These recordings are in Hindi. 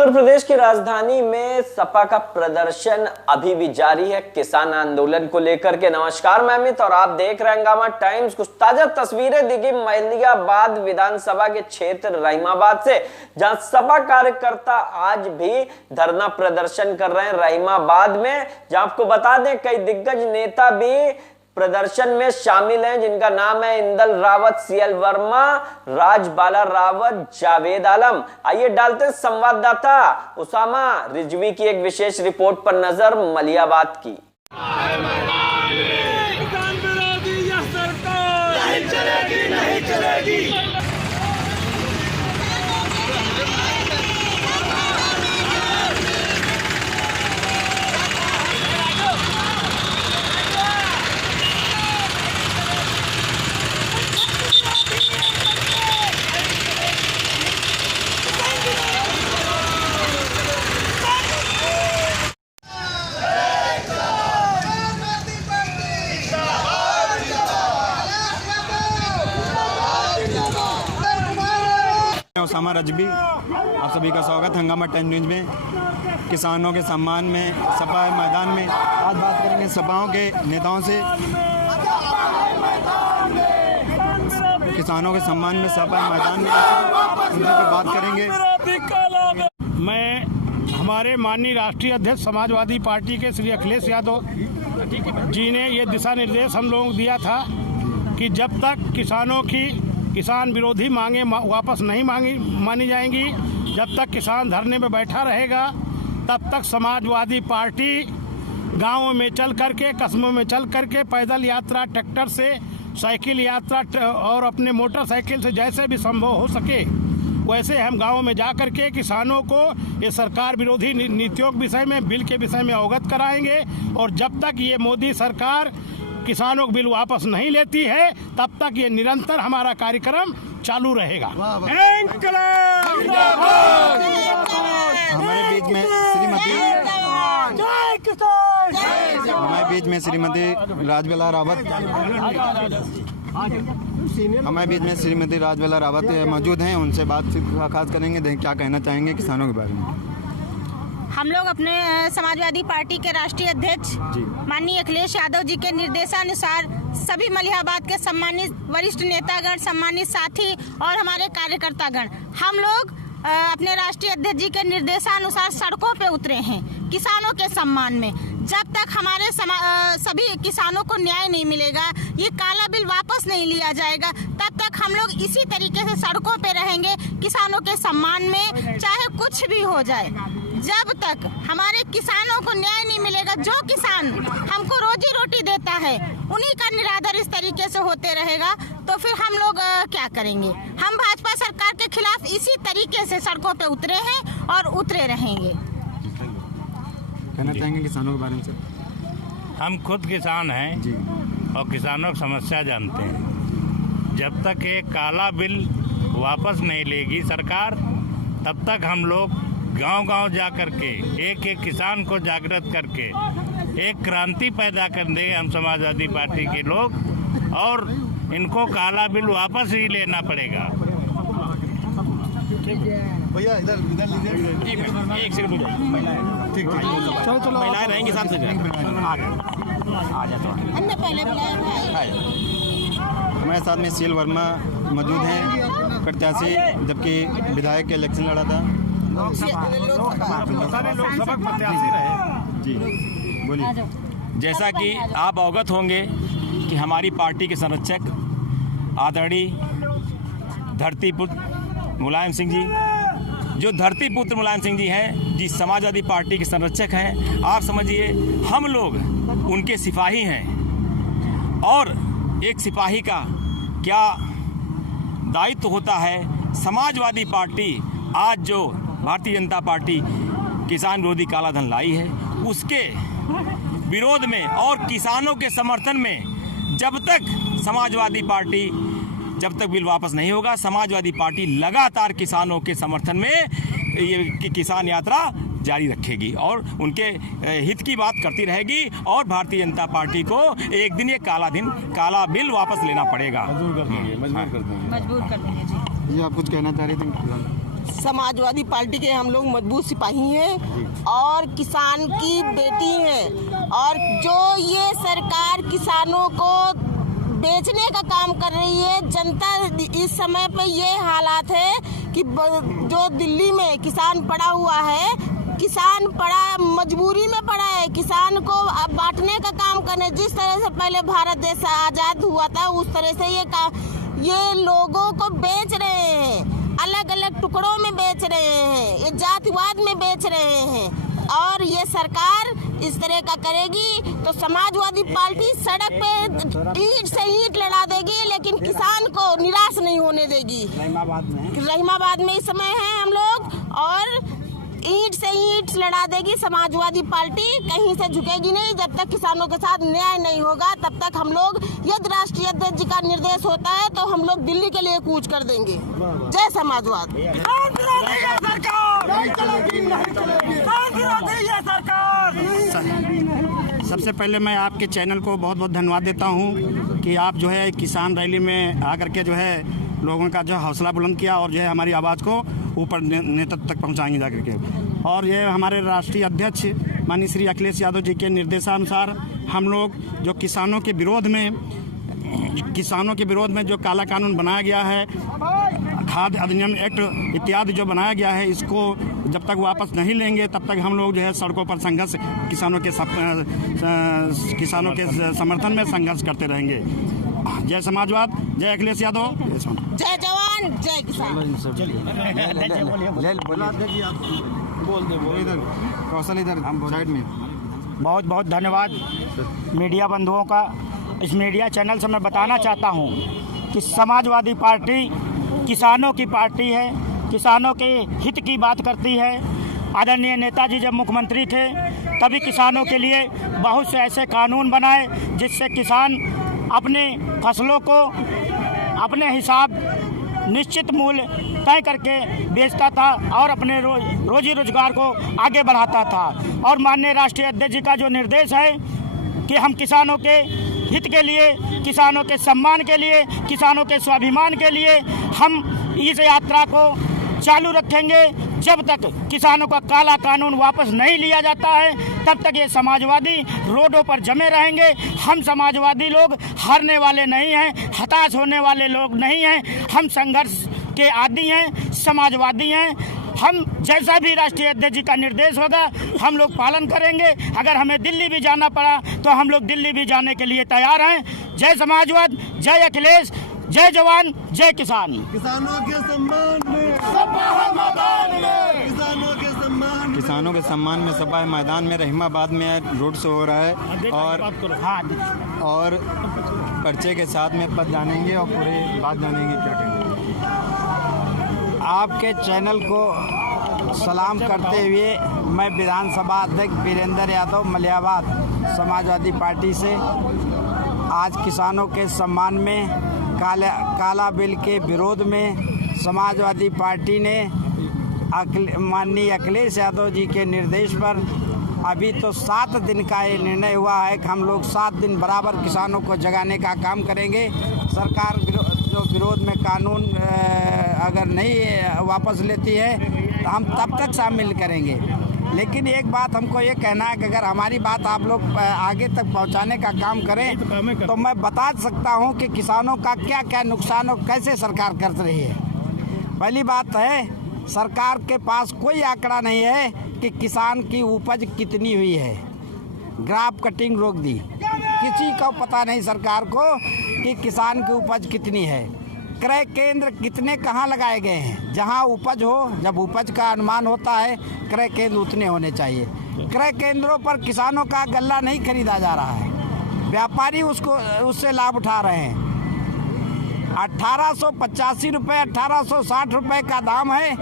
उत्तर प्रदेश की राजधानी में सपा का प्रदर्शन अभी भी जारी है किसान आंदोलन को लेकर के। नमस्कार, मैं अमित और आप देख रहे हैं हंगामा टाइम्स। कुछ ताजा तस्वीरें दिखी मलियाबाद विधानसभा के क्षेत्र रहीमाबाद से, जहां सपा कार्यकर्ता आज भी धरना प्रदर्शन कर रहे हैं रहीमाबाद में। जहां आपको बता दें कई दिग्गज नेता भी प्रदर्शन में शामिल हैं, जिनका नाम है इंदल रावत, सीएल वर्मा, राजबाला रावत, जावेद आलम। आइए डालते हैं संवाददाता उसामा रिजवी की एक विशेष रिपोर्ट पर नजर मलियाबाद की। नहीं चलेगी, नहीं चलेगी। उसामा रिजवी, आप सभी का स्वागत हंगामा टाइम न्यूज में। किसानों के सम्मान में सपा मैदान में आज बात करेंगे सपाओं के नेताओं से। किसानों के सम्मान में सपा मैदान में उनसे बात करेंगे। मैं हमारे माननीय राष्ट्रीय अध्यक्ष समाजवादी पार्टी के श्री अखिलेश यादव जी ने ये दिशा निर्देश हम लोगों को दिया था कि जब तक किसानों की किसान विरोधी मांगे वापस नहीं मानी जाएंगी, जब तक किसान धरने में बैठा रहेगा, तब तक समाजवादी पार्टी गांवों में चल करके, कस्बों में चल करके, पैदल यात्रा, ट्रैक्टर से, साइकिल यात्रा और अपने मोटरसाइकिल से जैसे भी संभव हो सके वैसे हम गांवों में जा करके किसानों को ये सरकार विरोधी नीतियों के विषय में, बिल के विषय में अवगत कराएंगे। और जब तक ये मोदी सरकार किसानों को बिल वापस नहीं लेती है तब तक ये निरंतर हमारा कार्यक्रम चालू रहेगा। हमारे बीच में श्रीमती राजबाला रावत मौजूद हैं। उनसे बातचीत खास करेंगे, क्या कहना चाहेंगे किसानों के बारे में। हम लोग अपने समाजवादी पार्टी के राष्ट्रीय अध्यक्ष माननीय अखिलेश यादव जी के निर्देशानुसार सभी मलियाबाद के सम्मानित वरिष्ठ नेतागण, सम्मानित साथी और हमारे कार्यकर्तागण, हम लोग अपने राष्ट्रीय अध्यक्ष जी के निर्देशानुसार सड़कों पे उतरे हैं किसानों के सम्मान में। जब तक हमारे सभी किसानों को न्याय नहीं मिलेगा, ये काला बिल वापस नहीं लिया जाएगा, तब तक हम लोग इसी तरीके से सड़कों पे रहेंगे किसानों के सम्मान में, चाहे कुछ भी हो जाए। जब तक हमारे किसानों को न्याय नहीं मिलेगा, जो किसान हमको रोजी रोटी देता है उन्हीं का निरादर इस तरीके से होते रहेगा, तो फिर हम लोग क्या करेंगे। हम भाजपा सरकार के खिलाफ इसी तरीके से सड़कों पे उतरे हैं और उतरे रहेंगे। कहना चाहेंगे किसानों के बारे में सर? हम खुद किसान हैं जी और किसानों की समस्या जानते हैं। जब तक एक काला बिल वापस नहीं लेगी सरकार, तब तक हम लोग गांव-गांव जा करके एक एक किसान को जागृत करके एक क्रांति पैदा कर देंगे हम समाजवादी पार्टी के लोग, और इनको काला बिल वापस ही लेना पड़ेगा। भैया इधर लीजिए, एक सेकंड ठीक है, चलो महिलाएं रहेंगे साथ में। हमारे साथ में सीएल वर्मा मौजूद हैं, प्रत्याशी जबकि विधायक के इलेक्शन लड़ा था। लोकसभा प्रत्याशी रहे जी, बोलिए। जैसा कि आप अवगत होंगे कि हमारी पार्टी के संरक्षक आदरणीय धरतीपुत्र मुलायम सिंह जी, जो धरतीपुत्र मुलायम सिंह जी हैं, जी समाजवादी पार्टी के संरक्षक हैं। आप समझिए हम लोग उनके सिपाही हैं, और एक सिपाही का क्या दायित्व होता है। समाजवादी पार्टी आज जो भारतीय जनता पार्टी किसान विरोधी काला धन लाई है, उसके विरोध में और किसानों के समर्थन में जब तक समाजवादी पार्टी, जब तक बिल वापस नहीं होगा, समाजवादी पार्टी लगातार किसानों के समर्थन में ये किसान यात्रा जारी रखेगी और उनके हित की बात करती रहेगी। और भारतीय जनता पार्टी को एक दिन ये काला बिल वापस लेना पड़ेगा। मजबूर कर देंगे जी। ये आप कुछ कहना चाह रहे थे? समाजवादी पार्टी के हम लोग मजबूत सिपाही हैं और किसान की बेटी हैं। और जो ये सरकार किसानों को बेचने का काम कर रही है, जनता इस समय पे ये हालात है कि जो दिल्ली में किसान पड़ा हुआ है, किसान पड़ा मजबूरी में पड़ा है। किसान को अब बांटने का काम करने, जिस तरह से पहले भारत देश आज़ाद हुआ था उस तरह से ये लोगों को बेच रहे हैं, अलग अलग टुकड़ों में बेच रहे हैं, ये जातिवाद में बेच रहे हैं। और ये सरकार इस तरह का करेगी तो समाजवादी पार्टी सड़क पे ईंट से ईंट लड़ा देगी, लेकिन किसान को निराश नहीं होने देगी। रहीमाबाद में इस समय हैं हम लोग और ईंट से ईंट लड़ा देगी समाजवादी पार्टी, कहीं से झुकेगी नहीं। जब तक किसानों के साथ न्याय नहीं होगा तब तक हम लोग, यदि राष्ट्रीय अध्यक्ष जी का निर्देश होता है तो हम लोग दिल्ली के लिए कूच कर देंगे। जय समाजवाद। सबसे पहले मैं आपके चैनल को बहुत बहुत धन्यवाद देता हूं कि आप जो है किसान रैली में आकर के जो है लोगों का जो हौसला बुलंद किया और जो है हमारी आवाज़ को ऊपर नेतृत्व तक पहुंचाएंगे जाकर के। और ये हमारे राष्ट्रीय अध्यक्ष माननीय श्री अखिलेश यादव जी के निर्देशानुसार हम लोग जो किसानों के विरोध में जो काला कानून बनाया गया है, खाद्य अधिनियम एक्ट इत्यादि जो बनाया गया है, इसको जब तक वापस नहीं लेंगे तब तक हम लोग जो है सड़कों पर संघर्ष किसानों के समर्थन में संघर्ष करते रहेंगे। जय समाजवाद, जय अखिलेश यादव, जय जवान, जय किसान। बहुत बहुत धन्यवाद मीडिया बंधुओं का। इस मीडिया चैनल से मैं बताना चाहता हूं कि समाजवादी पार्टी किसानों की पार्टी है, किसानों के हित की बात करती है। आदरणीय नेताजी जब मुख्यमंत्री थे तभी किसानों के लिए बहुत से ऐसे कानून बनाए जिससे किसान अपने फसलों को अपने हिसाब निश्चित मूल्य तय करके बेचता था और अपने रोजी रोजगार को आगे बढ़ाता था। और माननीय राष्ट्रीय अध्यक्ष जी का जो निर्देश है कि हम किसानों के हित के लिए, किसानों के सम्मान के लिए, किसानों के स्वाभिमान के लिए हम इस यात्रा को चालू रखेंगे। जब तक किसानों का काला कानून वापस नहीं लिया जाता है तब तक ये समाजवादी रोडों पर जमे रहेंगे। हम समाजवादी लोग हारने वाले नहीं हैं, हताश होने वाले लोग नहीं हैं। हम संघर्ष के आदी हैं, समाजवादी हैं। हम जैसा भी राष्ट्रीय अध्यक्ष जी का निर्देश होगा हम लोग पालन करेंगे। अगर हमें दिल्ली भी जाना पड़ा तो हम लोग दिल्ली भी जाने के लिए तैयार हैं। जय समाजवाद, जय अखिलेश, जय जवान, जय किसान। किसानों के सम्मान में सपा है मैदान में, किसानों के सम्मान में सपा है मैदान में रहीमाबाद में रोड शो हो रहा है और पर्चे के साथ में पद जानेंगे और पूरे बात जानेंगे क्या कहेंगे। आपके चैनल को सलाम करते हुए मैं विधानसभा अध्यक्ष वीरेंद्र यादव मलियाबाद समाजवादी पार्टी से आज किसानों के सम्मान में काला बिल के विरोध में समाजवादी पार्टी ने माननीय अखिलेश यादव जी के निर्देश पर अभी तो 7 दिन का ये निर्णय हुआ है कि हम लोग 7 दिन बराबर किसानों को जगाने का काम करेंगे। सरकार जो विरोध में कानून अगर नहीं वापस लेती है तो हम तब तक शामिल करेंगे। लेकिन एक बात हमको ये कहना है कि अगर हमारी बात आप लोग आगे तक पहुंचाने का काम करें तो मैं बता सकता हूं कि किसानों का क्या क्या नुकसान और कैसे सरकार कर रही है। पहली बात है, सरकार के पास कोई आंकड़ा नहीं है कि किसान की उपज कितनी हुई है। ग्राफ कटिंग रोक दी, किसी को पता नहीं सरकार को कि किसान की उपज कितनी है। क्रय केंद्र कितने कहाँ लगाए गए हैं, जहाँ उपज हो, जब उपज का अनुमान होता है क्रय केंद्र उतने होने चाहिए। क्रय केंद्रों पर किसानों का गल्ला नहीं खरीदा जा रहा है, व्यापारी उससे लाभ उठा रहे हैं। 1885 रुपये 1860 रुपये का दाम है,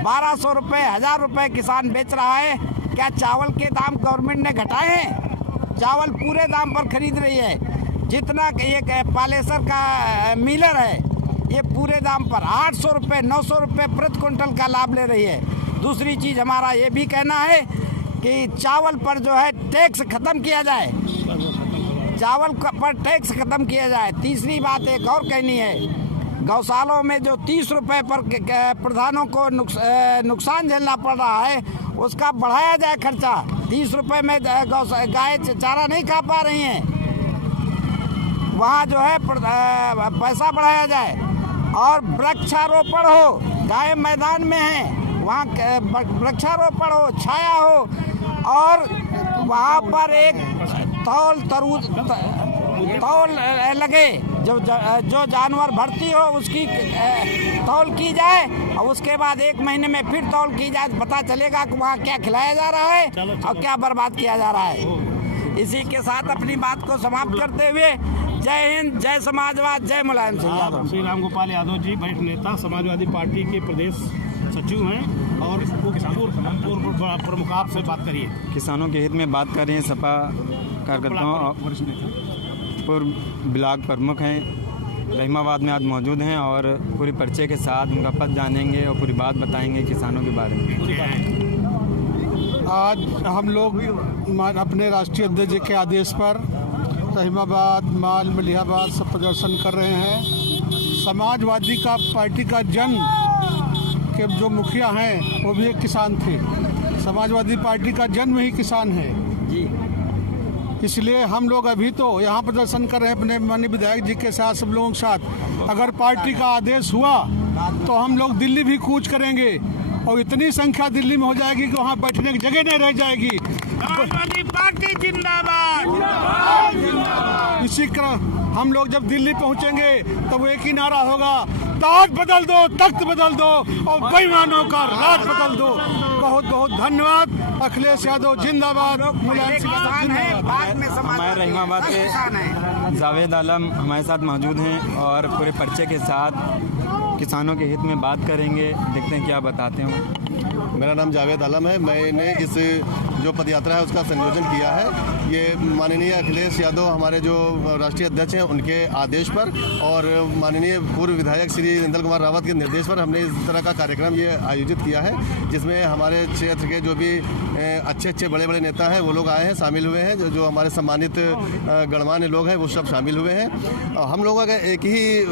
1200 रुपये 1000 रुपये किसान बेच रहा है। क्या चावल के दाम गवर्नमेंट ने घटाए हैं? चावल पूरे दाम पर खरीद रही है। जितना ये पालेसर का मिलर है ये पूरे दाम पर 800 रुपये 900 रुपये प्रति क्विंटल का लाभ ले रही है। दूसरी चीज़ हमारा ये भी कहना है कि चावल पर जो है टैक्स ख़त्म किया जाए, चावल पर टैक्स ख़त्म किया जाए। तीसरी बात एक और कहनी है, गौशालों में जो 30 रुपए पर प्रधानों को नुकसान झेलना पड़ रहा है, उसका बढ़ाया जाए खर्चा। 30 रुपए में गाय चारा नहीं खा पा रही हैं, वहाँ जो है पैसा बढ़ाया जाए। और वृक्षारोपण हो, गाय मैदान में है, वहाँ वृक्षारोपण हो, छाया हो, और वहाँ पर एक तौल लगे, जो जानवर भर्ती हो उसकी तौल की जाए, और उसके बाद 1 महीने में फिर तौल की जाए, पता चलेगा कि वहाँ क्या खिलाया जा रहा है और क्या बर्बाद किया जा रहा है। इसी के साथ अपनी बात को समाप्त करते हुए जय हिंद, जय समाजवाद, जय मुलायम सिंह यादव। श्री राम गोपाल यादव जी वरिष्ठ नेता समाजवादी पार्टी के प्रदेश सचिव हैं और पूर्व प्रमुख, आपसे बात करिए। किसानों के हित में बात कर रहे हैं सपा कार्यकर्ताओं और पूर्व ब्लॉक प्रमुख हैं, रहीमाबाद में आज मौजूद हैं और पूरी परिचय के साथ उनका पद जानेंगे और पूरी बात बताएंगे किसानों के बारे में। आज हम लोग अपने राष्ट्रीय अध्यक्ष जी के आदेश पर रहीमाबाद, माल, मलिहाबाद सब प्रदर्शन कर रहे हैं। समाजवादी का पार्टी का जन्म के जो मुखिया हैं वो भी एक किसान थे। समाजवादी पार्टी का जन्म ही किसान है जी, इसलिए हम लोग अभी तो यहाँ प्रदर्शन कर रहे हैं अपने माननीय विधायक जी के साथ, सब लोगों के साथ। अगर पार्टी का आदेश हुआ तो हम लोग दिल्ली भी कूच करेंगे और इतनी संख्या दिल्ली में हो जाएगी कि वहाँ बैठने की जगह नहीं रह जाएगी। समाजवादी पार्टी जिंदाबाद। इसी क्रम हम लोग जब दिल्ली पहुँचेंगे तब एक ही नारा होगा, ताज बदल दो, तख्त बदल दो और बेईमानों का राज बदल दो। बहुत बहुत धन्यवाद। अखिलेश यादव जिंदाबाद, मुलायम सिंह जिंदाबाद। हमारे रहीमाबाद के जावेद आलम हमारे साथ मौजूद हैं और पूरे परिचय के साथ किसानों के हित में बात करेंगे। देखते हैं क्या बताते हैं। मेरा नाम जावेद आलम है। मैंने इस जो पदयात्रा है उसका संयोजन किया है। ये माननीय अखिलेश यादव हमारे जो राष्ट्रीय अध्यक्ष हैं उनके आदेश पर और माननीय पूर्व विधायक श्री इंदल कुमार रावत के निर्देश पर हमने इस तरह का कार्यक्रम ये आयोजित किया है, जिसमें हमारे क्षेत्र के जो भी अच्छे बड़े बड़े नेता हैं वो लोग आए हैं, शामिल हुए हैं। जो हमारे सम्मानित गणमान्य लोग हैं वो सब शामिल हुए हैं। हम लोगों का एक ही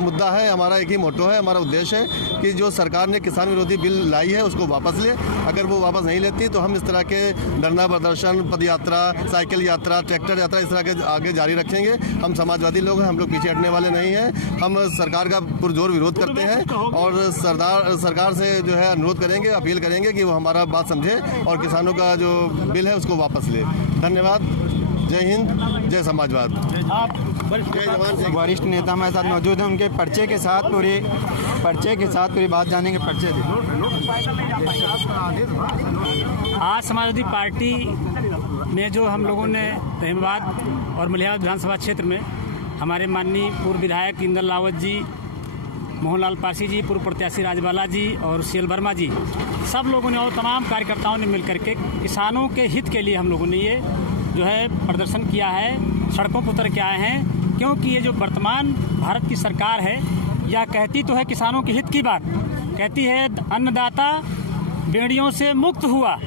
मुद्दा है, हमारा एक ही मोटो है, हमारा उद्देश्य है कि जो सरकार ने किसान विरोधी बिल लाई है उसको वापस ले। अगर वो वापस नहीं लेती तो हम इस तरह के धरना प्रदर्शन, पदयात्रा, साइकिल यात्रा, ट्रैक्टर यात्रा इस तरह के आगे जारी रखेंगे। हम समाजवादी लोग हैं, हम लोग पीछे हटने वाले नहीं हैं। हम सरकार का पुरजोर विरोध करते हैं और सरकार से जो है अनुरोध करेंगे, अपील करेंगे कि वो हमारा बात समझे और किसानों का जो बिल है उसको वापस ले। धन्यवाद। जय हिंद, जय समाजवाद। वरिष्ठ नेता हमारे साथ मौजूद हैं, उनके परिचय के साथ पूरी बात जानेंगे। परिचय आज समाजवादी पार्टी में जो हम लोगों ने रहीमाबाद और मलिहाबाद विधानसभा क्षेत्र में हमारे माननीय पूर्व विधायक इंदल रावत जी, मोहनलाल पारसी जी, पूर्व प्रत्याशी राजबाला जी और सीएल वर्मा जी, सब लोगों ने और तमाम कार्यकर्ताओं ने मिलकर के किसानों के हित के लिए हम लोगों ने ये जो है प्रदर्शन किया है, सड़कों पर उतर के आए हैं। क्योंकि ये जो वर्तमान भारत की सरकार है यह कहती तो है किसानों के हित की बात, कहती है अन्नदाता बेड़ियों से मुक्त हुआ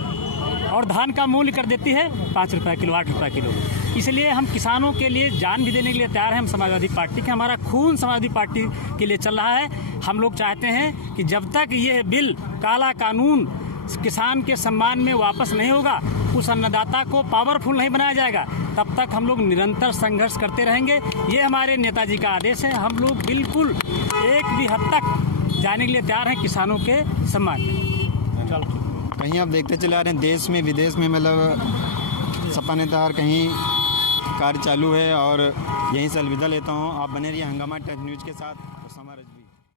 और धान का मूल्य कर देती है 5 रुपये किलो, 8 रुपये किलो। इसलिए हम किसानों के लिए जान भी देने के लिए तैयार हैं। हम समाजवादी पार्टी के, हमारा खून समाजवादी पार्टी के लिए चल रहा है। हम लोग चाहते हैं कि जब तक ये बिल, काला कानून किसान के सम्मान में वापस नहीं होगा, उस अन्नदाता को पावरफुल नहीं बनाया जाएगा, तब तक हम लोग निरंतर संघर्ष करते रहेंगे। ये हमारे नेताजी का आदेश है। हम लोग बिल्कुल एक भी हद तक जाने के लिए तैयार हैं किसानों के सम्मान में। कहीं आप देखते चले आ रहे हैं देश में विदेश में, मतलब सपा नेता हर कहीं कार्य चालू है और यहीं से अलविदा लेता हूँ। आप बने रहिए हंगामा टेक न्यूज़ के साथ।